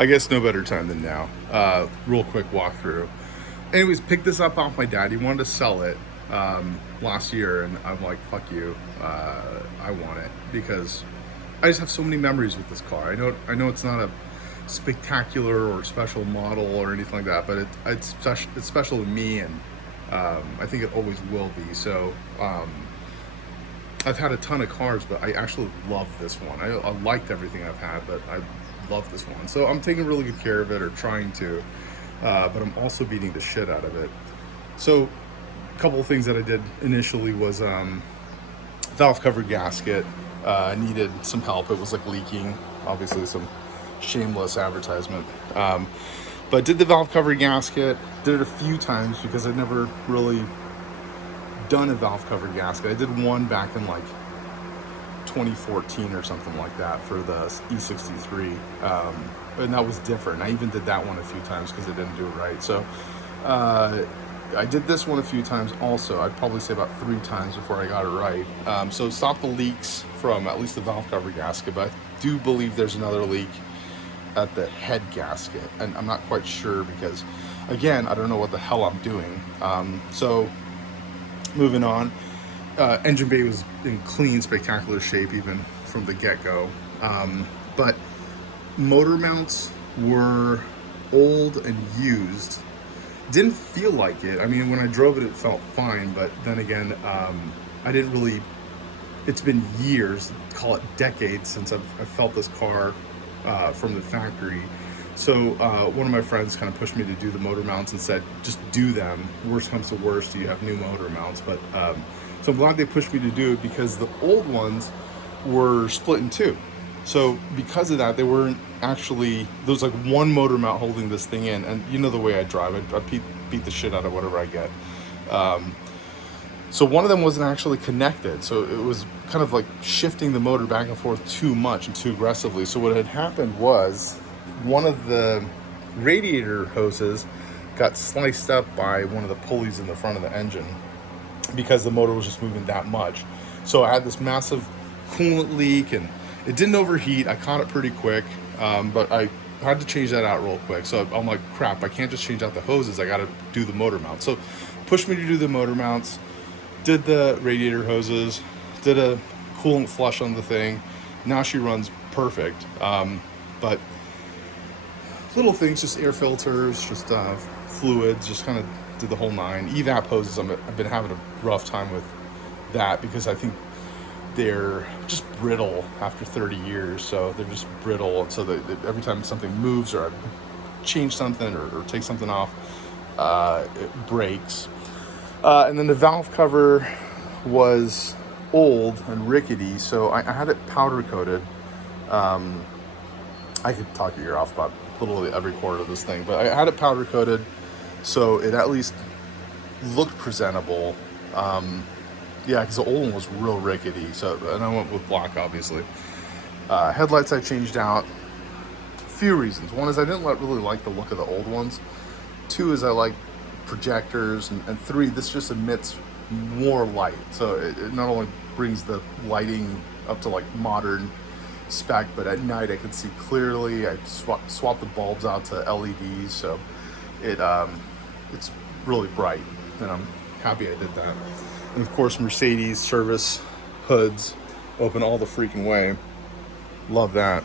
I guess no better time than now. Real quick walkthrough. Anyways, picked this up off my dad. He wanted to sell it last year, and I'm like, fuck you. I want it because I just have so many memories with this car. I know it's not a spectacular or special model or anything like that, but it's special to me, and I think it always will be. So I've had a ton of cars, but I actually love this one. I liked everything I've had, but I love this one. So I'm taking really good care of it, or trying to, but I'm also beating the shit out of it. So a couple of things that I did initially was valve cover gasket. Needed some help. It was like leaking, obviously some shameless advertisement. But did the valve cover gasket, did it a few times because I'd never really done a valve cover gasket. I did one back in like 2014 or something like that for the E63, and that was different. I even did that one a few times because I didn't do it right. So I did this one a few times also. I'd probably say about 3 times before I got it right. So stopped the leaks from at least the valve cover gasket, but I do believe there's another leak at the head gasket, and I'm not quite sure because, again, I don't know what the hell I'm doing. So moving on, engine bay was in clean, spectacular shape even from the get-go, but motor mounts were old and used. Didn't feel like it. I mean, when I drove it, it felt fine, but then again, I didn't really, it's been years, call it decades, since I've felt this car from the factory. So one of my friends kind of pushed me to do the motor mounts and said, just do them. Worst comes to worst, you have new motor mounts. But so I'm glad they pushed me to do it because the old ones were split in two. So because of that, they weren't actually, there was like one motor mount holding this thing in, and you know the way I drive, I beat the shit out of whatever I get. So one of them wasn't actually connected, so it was kind of like shifting the motor back and forth too much and too aggressively. So what had happened was one of the radiator hoses got sliced up by one of the pulleys in the front of the engine because the motor was just moving that much. So I had this massive coolant leak, and it didn't overheat. I caught it pretty quick, but I had to change that out real quick. So I'm like, crap, I can't just change out the hoses. I got to do the motor mount. So pushed me to do the motor mounts, did the radiator hoses, did a coolant flush on the thing. Now she runs perfect. But little things, just air filters, just fluids, just kind of did the whole nine. Evap hoses, I've been having a rough time with that because I think they're just brittle after 30 years. So they're just brittle, and so every time something moves or I change something or take something off, it breaks. And then the valve cover was old and rickety, so I had it powder coated. I could talk your ear off about literally every corner of this thing, but I had it powder coated so it at least looked presentable. Yeah, because the old one was real rickety, so, and I went with black, obviously. Headlights I changed out. Few reasons. One is I didn't really like the look of the old ones. 2 is I like projectors, and 3, this just emits more light, so it not only brings the lighting up to like modern spec, but at night I can see clearly. I swapped the bulbs out to LEDs, so it's really bright, and I'm happy I did that. And of course, Mercedes service hoods open all the freaking way. Love that.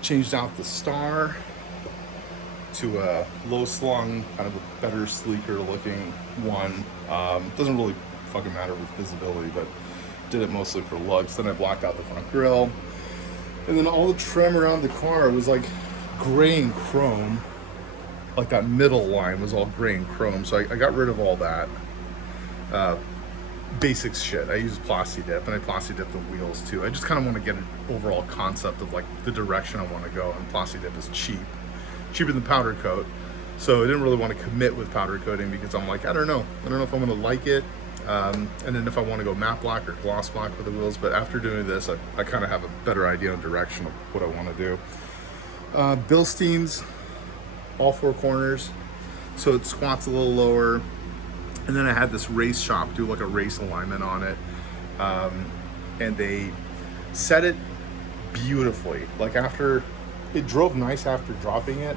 Changed out the star to a low slung, kind of a better, sleeker looking one. Doesn't really fucking matter with visibility, but did it mostly for looks. Then I blacked out the front grille. And then all the trim around the car was like gray and chrome. Like that middle line was all gray and chrome. So I got rid of all that basics shit. I used Plasti Dip, and I Plasti Dipped the wheels too. I just kind of want to get an overall concept of like the direction I want to go, and Plasti Dip is cheaper than powder coat. So I didn't really want to commit with powder coating because I'm like, I don't know if I'm going to like it. And then if I want to go matte black or gloss black with the wheels. But after doing this, I kind of have a better idea on direction of what I want to do. Bilstein's, all 4 corners, so it squats a little lower. And then I had this race shop do like a race alignment on it, and they set it beautifully. Like after, it drove nice after dropping it,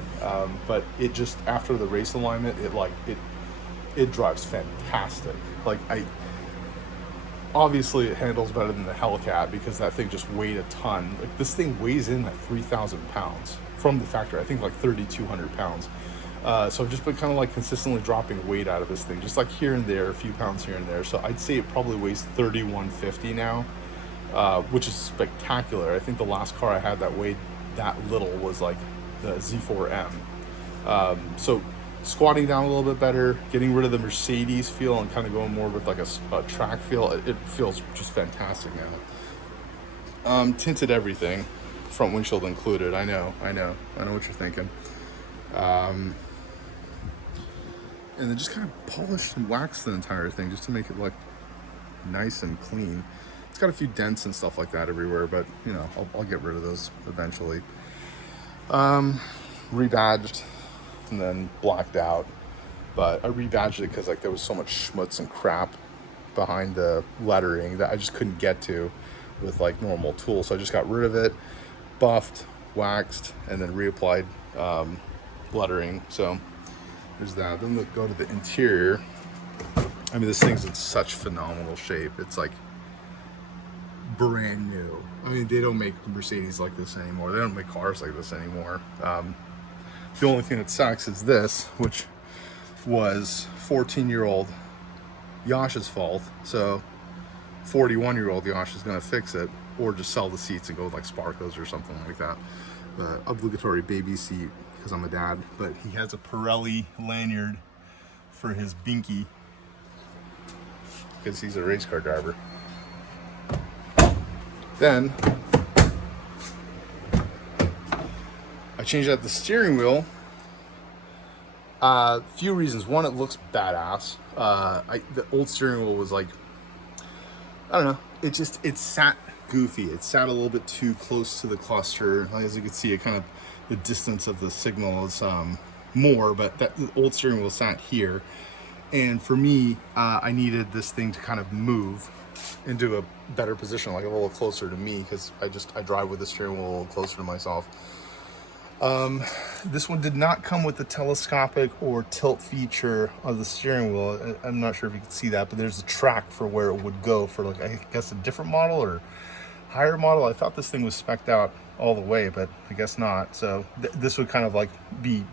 but it just, after the race alignment, it drives fantastic. Like obviously it handles better than the Hellcat because that thing just weighed a ton. Like this thing weighs in at 3,000 pounds from the factory. I think like 3,200 pounds. So I've just been kind of like consistently dropping weight out of this thing, just like here and there, a few pounds here and there. So I'd say it probably weighs 3,150 now, which is spectacular. I think the last car I had that weighed that little was like the Z4M. So squatting down a little bit better, getting rid of the Mercedes feel and kind of going more with like a track feel. It feels just fantastic now. Tinted everything, front windshield included. I know what you're thinking. And then just kind of polished and waxed the entire thing just to make it look nice and clean. It's got a few dents and stuff like that everywhere, but you know, I'll get rid of those eventually. Rebadged and then blacked out, but I rebadged it because like there was so much schmutz and crap behind the lettering that I just couldn't get to with like normal tools. So I just got rid of it, buffed, waxed, and then reapplied lettering. So there's that. Then we'll go to the interior. I mean, this thing's in such phenomenal shape. It's like brand new. I mean, they don't make Mercedes like this anymore. They don't make cars like this anymore. The only thing that sucks is this, which was 14-year-old Yash's fault. So 41-year-old Yash is going to fix it, or just sell the seats and go with like Sparkos or something like that. Obligatory baby seat because I'm a dad. But he has a Pirelli lanyard for his binky because he's a race car driver. Then I changed out the steering wheel. Few reasons. One, it looks badass. The old steering wheel was like, I don't know. It sat goofy. It sat a little bit too close to the cluster. As you can see, it kind of, the distance of the signal is more, but the old steering wheel sat here. And for me, I needed this thing to kind of move into a better position, like a little closer to me, because I drive with the steering wheel a little closer to myself. This one did not come with the telescopic or tilt feature of the steering wheel. I'm not sure if you can see that, but there's a track for where it would go for like, I guess, a different model or higher model. I thought this thing was spec'd out all the way, but I guess not. So this would kind of like be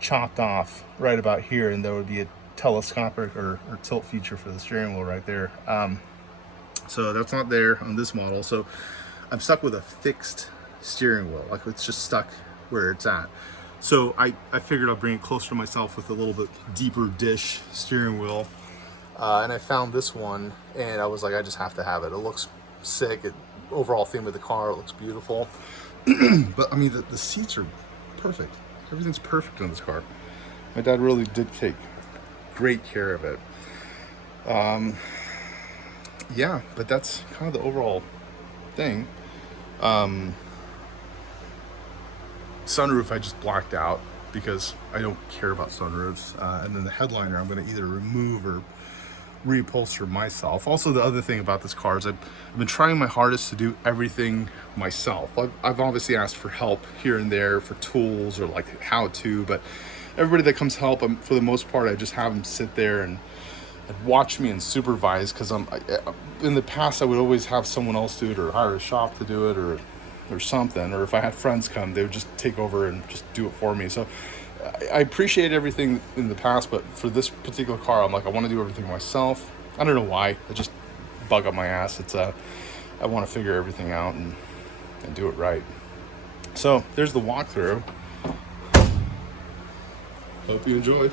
chopped off right about here, and there would be a telescopic or tilt feature for the steering wheel right there. So that's not there on this model. So I'm stuck with a fixed steering wheel. Like it's just stuck where it's at. So I figured I'll bring it closer to myself with a little bit deeper dish steering wheel. And I found this one and I was like, I just have to have it. It looks sick. Overall theme of the car, it looks beautiful. But I mean, the seats are perfect. Everything's perfect on this car. My dad really did take great care of it. Yeah, but that's kind of the overall thing. Sunroof I just blacked out because I don't care about sunroofs. And then the headliner I'm going to either remove or reupholster myself. Also, the other thing about this car is I've been trying my hardest to do everything myself. I've obviously asked for help here and there for tools or like how to, but everybody that comes help, for the most part, I just have them sit there and watch me and supervise, because in the past I would always have someone else do it or hire a shop to do it or something, or if I had friends come, they would just take over and just do it for me. So I appreciate everything in the past, but for this particular car, I'm like, I want to do everything myself. I don't know why. I just bug up my ass. It's I want to figure everything out and do it right. So there's the walkthrough. Hope you enjoyed.